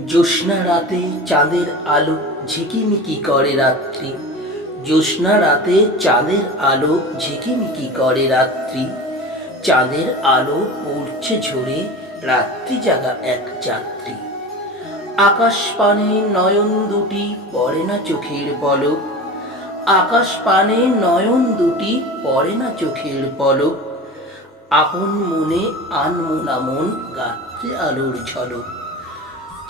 জ্যোৎস্না রাতে চাঁদের আলো ঝিকিমিকি করে রাত্রি। জ্যোৎস্না রাতে চাঁদের আলো ঝিকিমিকি করে রাত্রি। চাঁদের আলো পড়ছে ঝরে রাত্রি জাগা এক যাত্রী। আকাশ পানে নয়ন দুটি পড়ে না চোখের পলক। আকাশ পানে নয়ন দুটি পড়ে না চোখের পলক। আপন মনে আনমনা মন গাত্রে আলোর ঝলক।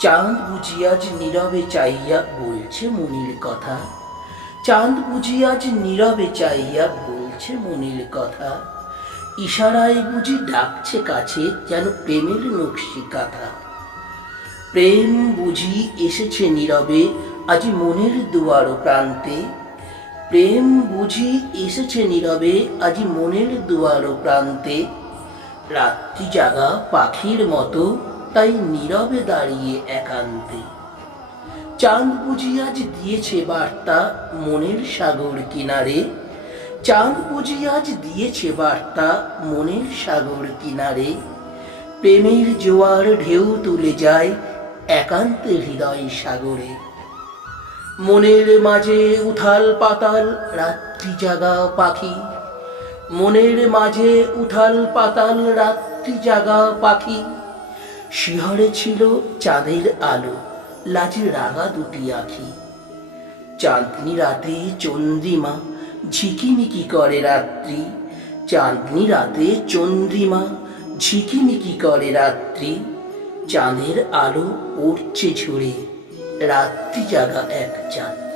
চাঁদ বুঝি আজ নীরবে চাইয়া বলছে মনির কথা। চাঁদ বুঝি আজ নীরবে চাইয়া বলছে মনির কথা। ইশারায় বুঝি ডাকছে কাছে যেন প্রেমের নকশি কাঁথা। প্রেম বুঝি এসেছে নীরবে আজ মনের দুয়ার প্রান্তে। প্রেম বুঝি এসেছে নীরবে আজ মনের দুয়ার প্রান্তে। রাত্রি জাগা পাখির মতো তাই নীরবে দাঁড়িয়ে একান্তে। চাঁদ বুঝি আজ দিয়েছে বার্তা মনের সাগর কিনারে। চাঁদ বুঝি আজ দিয়েছে বার্তা মনের সাগর কিনারে। প্রেমের জোয়ার ঢেউ তুলে যায় একান্তে হৃদয় সাগরে। মনের মাঝে উথাল পাতাল রাত্রি জাগা পাখি। মনের মাঝে উথাল পাতাল রাত্রি জাগা পাখি। শিহরে ছিল চাঁদের আলো লাজে রাগা দুটি আখি। চাঁদনি রাতে চন্দ্রিমা ঝিকিমিকি করে রাত্রি। চাঁদনি রাতে চন্দ্রিমা ঝিকিমিকি করে রাত্রি। চাঁদের আলো পড়ছে ঝরে রাত্রি জাগা এক যাত্রী।